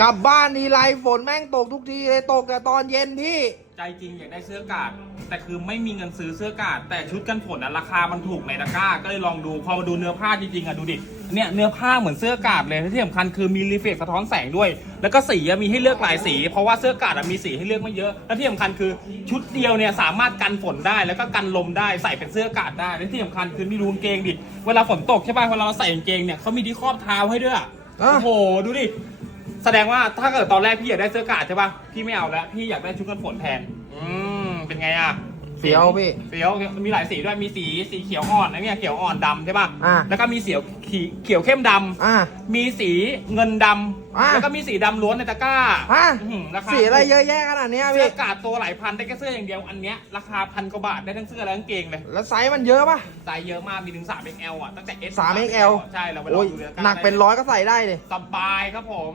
กลับบ้านทีไรฝนแม่งตกทุกทีเลยตกแต่ตอนเย็นพี่ ใจจริงอยากได้เสื้อกาด แต่คือไม่มีเงินซื้อเสื้อกาด แต่ชุดกันฝนอะราคามันถูกในตะกร้า ก็เลยลองดู พอมาดูเนื้อผ้าจริงๆอะดูดิ เนี่ยเนื้อผ้าเหมือนเสื้อกาดเลยและที่สำคัญคือมีรีเฟกสะท้อนแสงด้วย แล้วก็สีอะมีให้เลือกหลายสี เพราะว่าเสื้อกาดอะมีสีให้เลือกไม่เยอะ และที่สำคัญคือชุดเดียวเนี่ยสามารถกันฝนได้ แล้วก็กันลมได้ ใส่เป็นเสื้อกาดได้ และที่สำคัญคือนี่ดูกางเกงดิ เวลาฝนตกใช่ป่ะเวลาเราใส่กางเกงเนี่ยเขามีที่ครอบเท้าให้ด้วยอะอะ โอ้โหดูดิ แสดงว่าถ้าเกิดตอนแรกพี่อยากได้เสื้อกาดใช่ป่ะ พี่ไม่เอาแล้ว พี่อยากได้ชุดกันฝนแทน อืม เป็นไงอะเฟี้ยวพี่เฟี้ยวมีหลายสีด้วย มีสีสีเขียวอ่อนนะเนี่ยเขียวอ่อนดำใช่ป่ะ อ่าแล้วก็มีเสียวขีเขียวเข้มดำ อะมีสีเงินดอ่าำแล้วก็มีสีดำล้วนในตะกร้าฮะอื้อหือราคาสีอะไรเยอะแยะขนาดเนี้ยเสื้พี่ อกาดตัวหลายพันได้แค่เสื้ออย่างเดียว อันเนี้ยราคาพันกว่าบาทได้ทั้งเสื้อและกางเกงเลยแล้วไซส์มันเยอะปะใจเยอะมาก มีถึง 3XL อะ ตั้งแต่ S 3XL ใช่ เราไปลอโอ้งยดูเลยหนักเป็นร้อยก็ใส่ได้เลยสบายครับผม